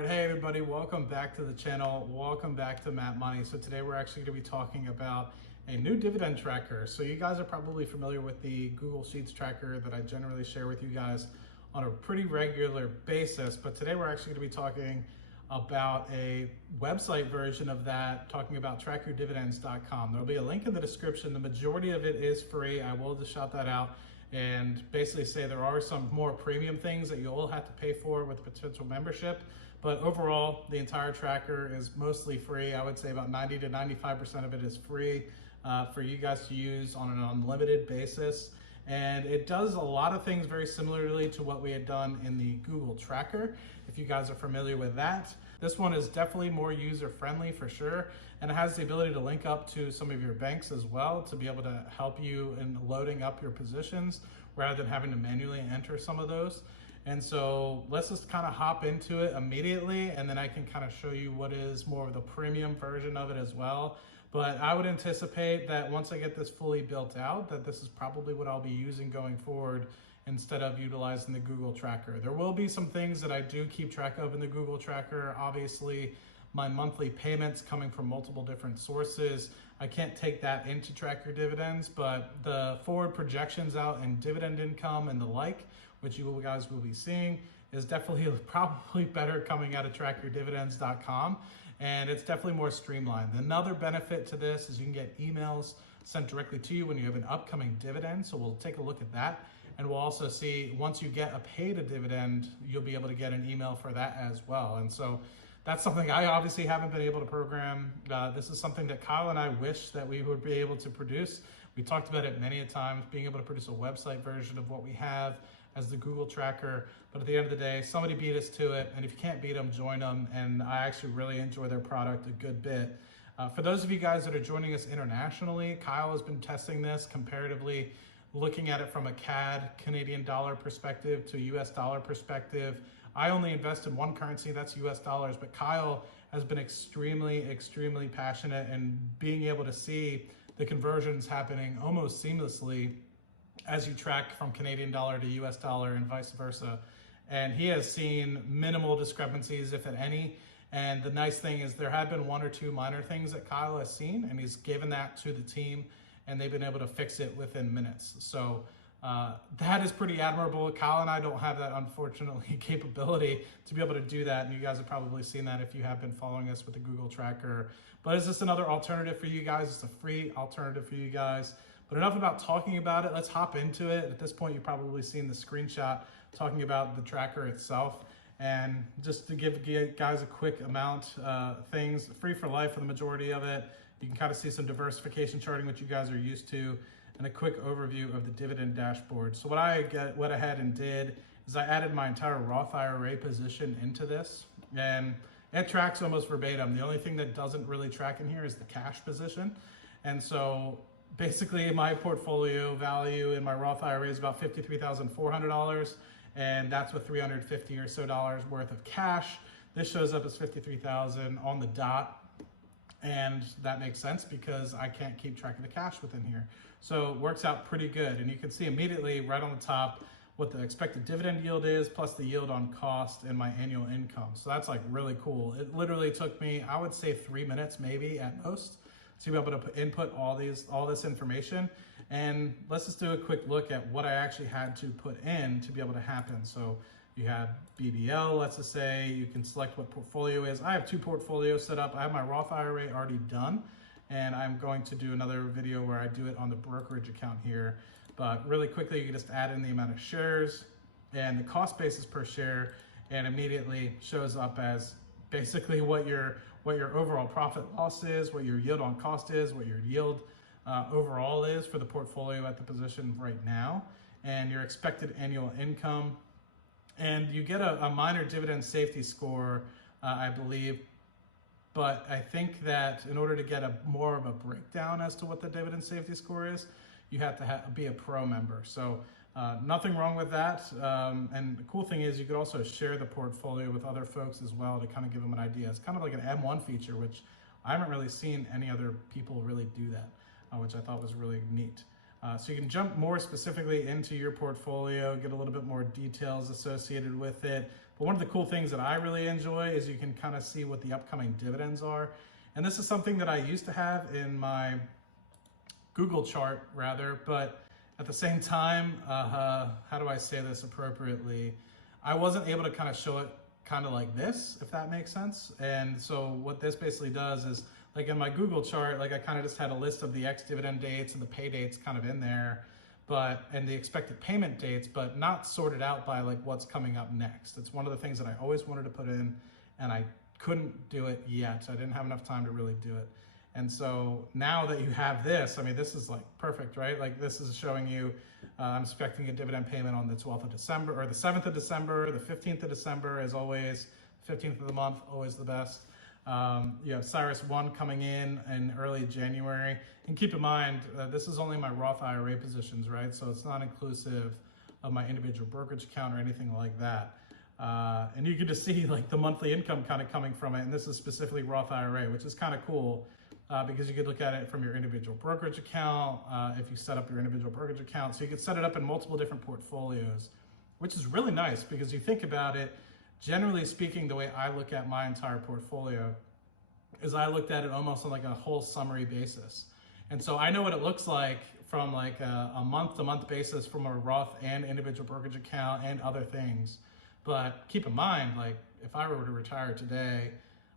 right, hey everybody, welcome back to the channel. Welcome back to Matt Money. So today we're actually going to be talking about a new dividend tracker. So you guys are probably familiar with the Google Sheets tracker that I generally share with you guys on a pretty regular basis, but today we're actually going to be talking about a website version of that, talking about trackyourdividends.com. There'll be a link in the description. The majority of it is free. I will just shout that out and basically say there are some more premium things that you'll have to pay for with potential membership. But overall, the entire tracker is mostly free. I would say about 90 to 95% of it is free for you guys to use on an unlimited basis. And it does a lot of things very similarly to what we had done in the Google tracker, if you guys are familiar with that. This one is definitely more user-friendly for sure, and it has the ability to link up to some of your banks as well to be able to help you in loading up your positions rather than having to manually enter some of those. And so let's just kind of hop into it immediately, and then I can kind of show you what is more of the premium version of it as well. But I would anticipate that once I get this fully built out, that this is probably what I'll be using going forward instead of utilizing the Google tracker. There will be some things that I do keep track of in the Google tracker. Obviously, my monthly payments coming from multiple different sources, I can't take that into Track Your Dividends, but the forward projections out in dividend income and the like, which you guys will be seeing, is definitely probably better coming out of trackyourdividends.com, and it's definitely more streamlined. Another benefit to this is you can get emails sent directly to you when you have an upcoming dividend, so we'll take a look at that. And we'll also see, once you get a paid dividend, you'll be able to get an email for that as well. And so that's something I obviously haven't been able to program. This is something that Kyle and I wish that we would be able to produce. We talked about it many a times, being able to produce a website version of what we have as the Google tracker. But at the end of the day, somebody beat us to it. And if you can't beat them, join them. And I actually really enjoy their product a good bit. For those of you guys that are joining us internationally, Kyle has been testing this comparatively, looking at it from a CAD, Canadian dollar perspective to US dollar perspective. I only invest in one currency, that's US dollars, but Kyle has been extremely passionate and being able to see the conversions happening almost seamlessly as you track from Canadian dollar to US dollar and vice versa. And he has seen minimal discrepancies, if at any. And the nice thing is there have been one or two minor things that Kyle has seen, and he's given that to the team, and they've been able to fix it within minutes. So that is pretty admirable. Kyle and I don't have that, unfortunately, capability to be able to do that. And you guys have probably seen that if you have been following us with the Google tracker. But it's just another alternative for you guys. It's a free alternative for you guys. But enough about talking about it. Let's hop into it. At this point, you've probably seen the screenshot talking about the tracker itself. And just to give guys a quick amount, things free for life for the majority of it. You can kind of see some diversification charting, which you guys are used to, and a quick overview of the dividend dashboard. So what I went ahead and did is I added my entire Roth IRA position into this, and it tracks almost verbatim. The only thing that doesn't really track in here is the cash position. And so basically my portfolio value in my Roth IRA is about $53,400, and that's with $350 or so worth of cash. This shows up as $53,000 on the dot. And that makes sense because I can't keep track of the cash within here. So it works out pretty good. And you can see immediately right on the top what the expected dividend yield is, plus the yield on cost and my annual income. So that's like really cool. It literally took me, I would say 3 minutes maybe at most, to be able to input all this information. And let's just do a quick look at what I actually had to put in to be able to happen. So you have BBL, let's just say. You can select what portfolio is. I have 2 portfolios set up. I have my Roth IRA already done, and I'm going to do another video where I do it on the brokerage account here. But really quickly, you can just add in the amount of shares and the cost basis per share, and immediately shows up as basically what your overall profit loss is, what your yield on cost is, what your yield overall is for the portfolio at the position right now, and your expected annual income. And you get a minor dividend safety score, I believe. But I think that in order to get more of a breakdown as to what the dividend safety score is, you have to be a pro member. So nothing wrong with that. And the cool thing is you could also share the portfolio with other folks as well to kind of give them an idea. It's kind of like an M1 feature, which I haven't really seen any other people really do that, which I thought was really neat. So you can jump more specifically into your portfolio, get a little bit more details associated with it, But one of the cool things that I really enjoy is you can kind of see what the upcoming dividends are. And this is something that I used to have in my Google chart rather, but at the same time, how do I say this appropriately? I wasn't able to kind of show it kind of like this, if that makes sense. And so what this basically does is, like in my Google chart, like I kind of just had a list of the ex-dividend dates and the pay dates kind of in there, and the expected payment dates, but not sorted out by like what's coming up next. It's one of the things that I always wanted to put in, and I couldn't do it yet. I didn't have enough time to really do it. And so now that you have this, I mean, this is like perfect, right? Like this is showing you, I'm expecting a dividend payment on the 12th of December, or the 7th of December, the 15th of December, as always, 15th of the month, always the best. You have Cyrus 1 coming in early January. And keep in mind, this is only my Roth IRA positions, right? So it's not inclusive of my individual brokerage account or anything like that. And you can just see like the monthly income kind of coming from it. And this is specifically Roth IRA, which is kind of cool. Because you could look at it from your individual brokerage account, if you set up your individual brokerage account. So you could set it up in multiple different portfolios, which is really nice because you think about it, generally speaking, the way I look at my entire portfolio is I looked at it almost on like a whole summary basis. And so I know what it looks like from like a month-to-month basis from a Roth and individual brokerage account and other things. But keep in mind, like if I were to retire today,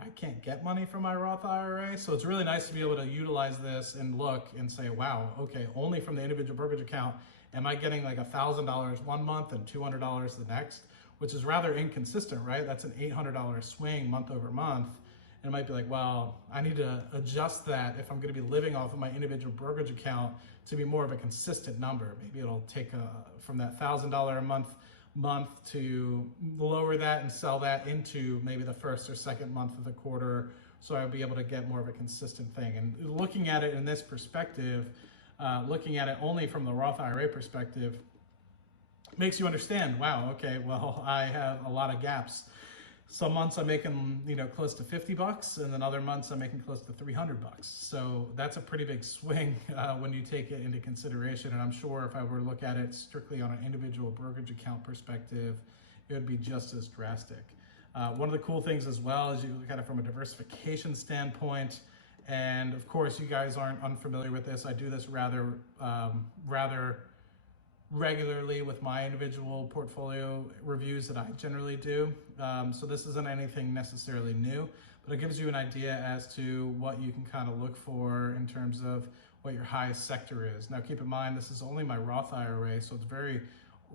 I can't get money from my Roth IRA. So it's really nice to be able to utilize this and look and say, wow, okay, only from the individual brokerage account, am I getting like $1,000 one month and $200 the next, which is rather inconsistent, right? That's an $800 swing month over month. And it might be like, well, I need to adjust that if I'm gonna be living off of my individual brokerage account to be more of a consistent number. Maybe it'll take from that $1,000 a month to lower that and sell that into maybe the first or second month of the quarter, so I'll be able to get more of a consistent thing. And looking at it in this perspective, looking at it only from the Roth IRA perspective, makes you understand, wow, okay, well, I have a lot of gaps. Some months I'm making, close to $50, and then other months I'm making close to $300. So that's a pretty big swing when you take it into consideration. And I'm sure if I were to look at it strictly on an individual brokerage account perspective, it would be just as drastic. One of the cool things as well is you look at it from a diversification standpoint. And of course, you guys aren't unfamiliar with this. I do this rather regularly with my individual portfolio reviews that I generally do. So this isn't anything necessarily new, but it gives you an idea as to what you can kind of look for in terms of what your highest sector is. Now keep in mind, this is only my Roth IRA, so it's very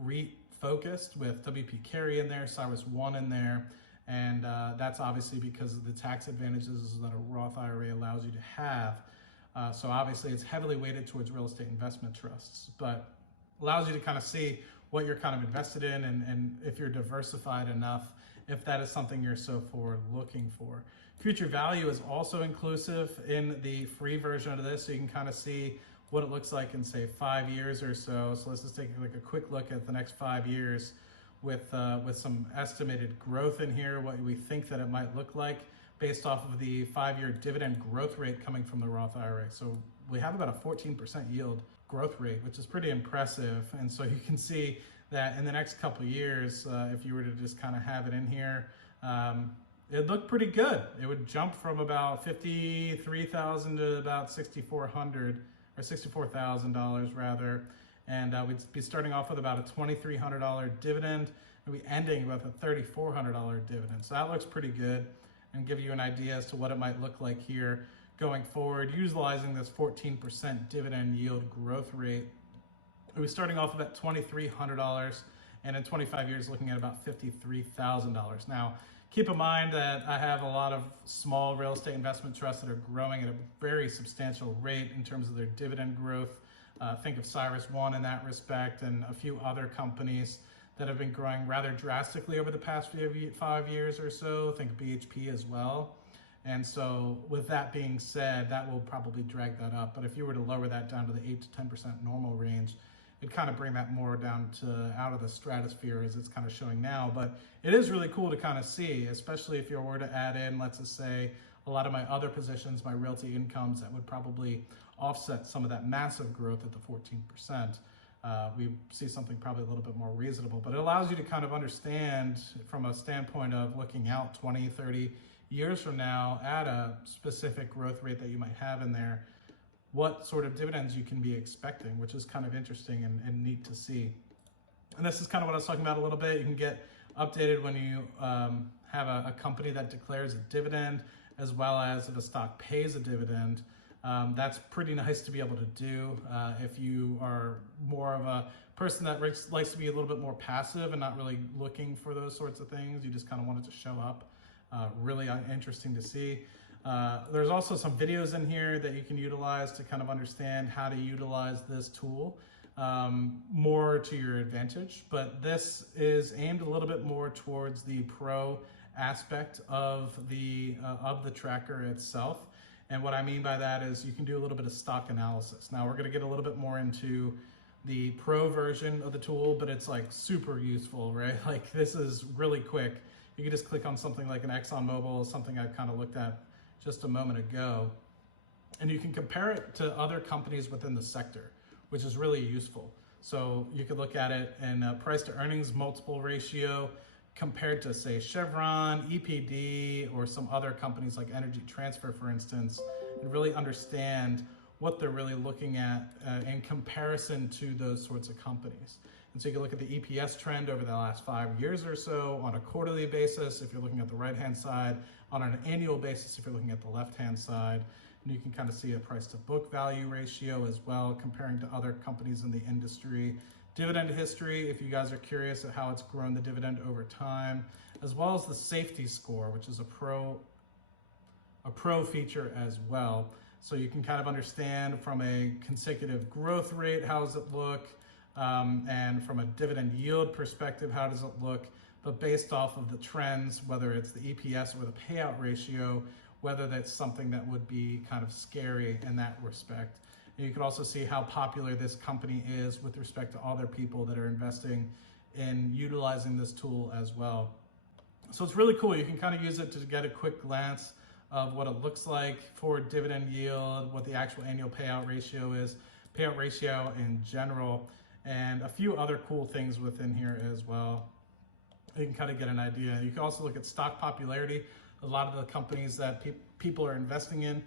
REIT focused with WP Carry in there, Cyrus 1 in there, and that's obviously because of the tax advantages that a Roth IRA allows you to have. So obviously it's heavily weighted towards real estate investment trusts, but allows you to kind of see what you're kind of invested in and if you're diversified enough, if that is something you're so forward looking for. Future value is also inclusive in the free version of this, so you can kind of see what it looks like in say 5 years or so. So let's just take like a quick look at the next 5 years with some estimated growth in here, what we think that it might look like based off of the 5-year dividend growth rate coming from the Roth IRA. So we have about a 14% yield growth rate, which is pretty impressive. And so you can see that in the next couple of years, if you were to just kind of have it in here, it'd look pretty good. It would jump from about $53,000 to about $6,400 or $64,000 rather. And we'd be starting off with about a $2,300 dividend and be ending with a $3,400 dividend. So that looks pretty good and give you an idea as to what it might look like here going forward, utilizing this 14% dividend yield growth rate. We're starting off with $2,300 and in 25 years looking at about $53,000. Now, keep in mind that I have a lot of small real estate investment trusts that are growing at a very substantial rate in terms of their dividend growth. Think of Cyrus 1 in that respect and a few other companies that have been growing rather drastically over the past 5 years or so. Think BHP as well. And so with that being said, that will probably drag that up. But if you were to lower that down to the 8 to 10% normal range, it'd kind of bring that more down to out of the stratosphere as it's kind of showing now. But it is really cool to kind of see, especially if you were to add in, let's just say, a lot of my other positions, my realty incomes, that would probably offset some of that massive growth at the 14%. we see something probably a little bit more reasonable. But it allows you to kind of understand from a standpoint of looking out 20, 30 years from now at a specific growth rate that you might have in there, what sort of dividends you can be expecting, which is kind of interesting and neat to see. And this is kind of what I was talking about a little bit. You can get updated when you have a company that declares a dividend, as well as if a stock pays a dividend. That's pretty nice to be able to do if you are more of a person that likes to be a little bit more passive and not really looking for those sorts of things. You just kind of want it to show up. Really interesting to see. There's also some videos in here that you can utilize to kind of understand how to utilize this tool more to your advantage. But this is aimed a little bit more towards the pro aspect of the tracker itself. And what I mean by that is you can do a little bit of stock analysis. Now we're going to get a little bit more into the pro version of the tool, but it's like super useful, right? Like this is really quick. You can just click on something like an ExxonMobil, something I kind of looked at just a moment ago, and you can compare it to other companies within the sector, which is really useful. So you could look at it in a price to earnings multiple ratio compared to, say, Chevron, EPD, or some other companies like Energy Transfer, for instance, and really understand what they're really looking at in comparison to those sorts of companies. And so you can look at the EPS trend over the last 5 years or so on a quarterly basis, if you're looking at the right-hand side, on an annual basis, if you're looking at the left-hand side. And you can kind of see a price to book value ratio as well, comparing to other companies in the industry. Dividend history, if you guys are curious at how it's grown the dividend over time, as well as the safety score, which is a pro feature as well. So you can kind of understand from a consecutive growth rate, how does it look? And from a dividend yield perspective, how does it look? But based off of the trends, whether it's the EPS or the payout ratio, whether that's something that would be kind of scary in that respect. And you can also see how popular this company is with respect to other people that are investing in utilizing this tool as well. So it's really cool. You can kind of use it to get a quick glance of what it looks like for dividend yield, what the actual annual payout ratio is, payout ratio in general, and a few other cool things within here as well. You can kind of get an idea. You can also look at stock popularity. A lot of the companies that people are investing in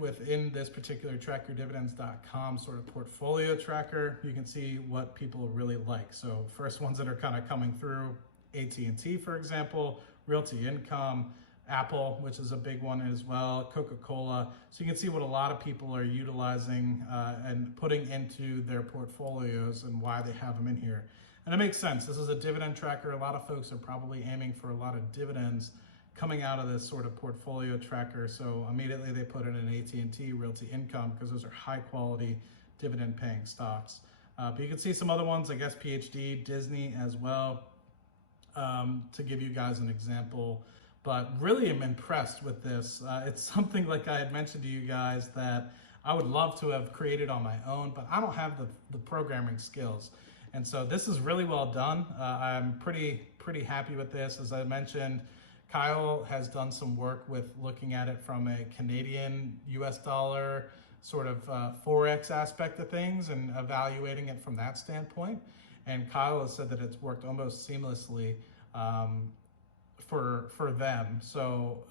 within this particular trackyourdividends.com sort of portfolio tracker. You can see what people really like. So first ones that are kind of coming through, AT&T, for example, Realty Income, Apple, which is a big one as well, Coca-Cola. So you can see what a lot of people are utilizing and putting into their portfolios and why they have them in here. And it makes sense. This is a dividend tracker. A lot of folks are probably aiming for a lot of dividends coming out of this sort of portfolio tracker. So immediately they put in an AT&T, Realty Income, because those are high quality dividend paying stocks. But you can see some other ones, I guess PhD, Disney as well, to give you guys an example. But really am impressed with this. It's something like I had mentioned to you guys that I would love to have created on my own, but I don't have the programming skills. And so this is really well done. I'm pretty happy with this. As I mentioned, Kyle has done some work with looking at it from a Canadian US dollar sort of Forex aspect of things and evaluating it from that standpoint. And Kyle has said that it's worked almost seamlessly for them. So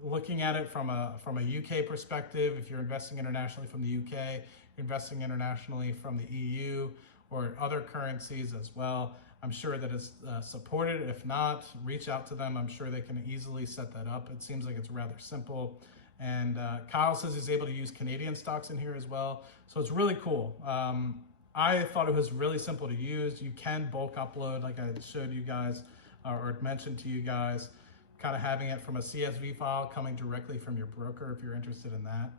looking at it from a UK perspective, if you're investing internationally from the UK, you're investing internationally from the EU or other currencies as well, I'm sure that it's supported. If not, reach out to them. I'm sure they can easily set that up. It seems like it's rather simple. And Kyle says he's able to use Canadian stocks in here as well. So it's really cool. I thought it was really simple to use. You can bulk upload, like I showed you guys, or mentioned to you guys, kind of having it from a CSV file coming directly from your broker if you're interested in that.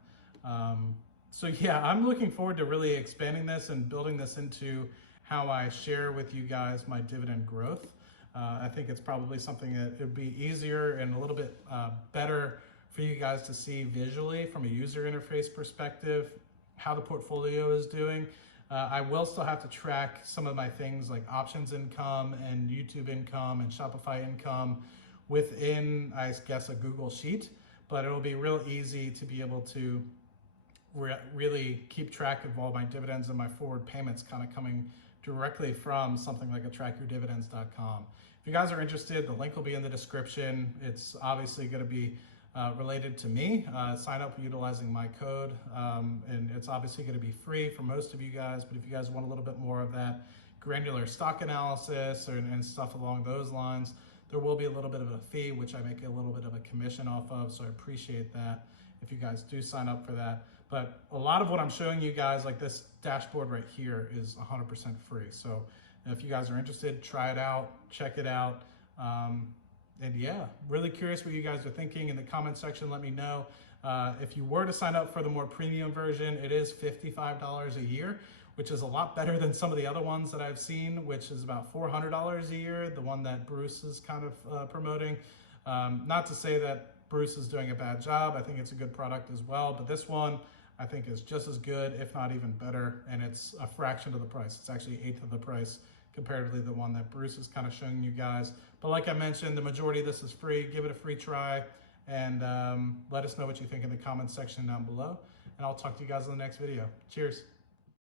So yeah, I'm looking forward to really expanding this and building this into how I share with you guys my dividend growth. I think it's probably something that would be easier and a little bit better for you guys to see visually from a user interface perspective, how the portfolio is doing. I will still have to track some of my things like options income and YouTube income and Shopify income within, I guess, a Google Sheet, but it'll be real easy to be able to really keep track of all my dividends and my forward payments kind of coming directly from something like a trackyourdividends.com. If you guys are interested, the link will be in the description. It's obviously going to be related to me. Sign up utilizing my code, and it's obviously going to be free for most of you guys, but if you guys want a little bit more of that granular stock analysis and stuff along those lines, there will be a little bit of a fee, which I make a little bit of a commission off of, so I appreciate that if you guys do sign up for that. But a lot of what I'm showing you guys, like this dashboard right here, is 100% free. So if you guys are interested, try it out, check it out. And yeah, really curious what you guys are thinking. In the comment section, let me know. If you were to sign up for the more premium version, it is $55 a year, which is a lot better than some of the other ones that I've seen, which is about $400 a year, the one that Bruce is kind of promoting. Not to say that Bruce is doing a bad job. I think it's a good product as well, but this one I think is just as good, if not even better, and it's a fraction of the price. It's actually 1/8 of the price comparatively to the one that Bruce is kind of showing you guys. But like I mentioned, the majority of this is free. Give it a free try, and let us know what you think in the comments section down below, and I'll talk to you guys in the next video. Cheers.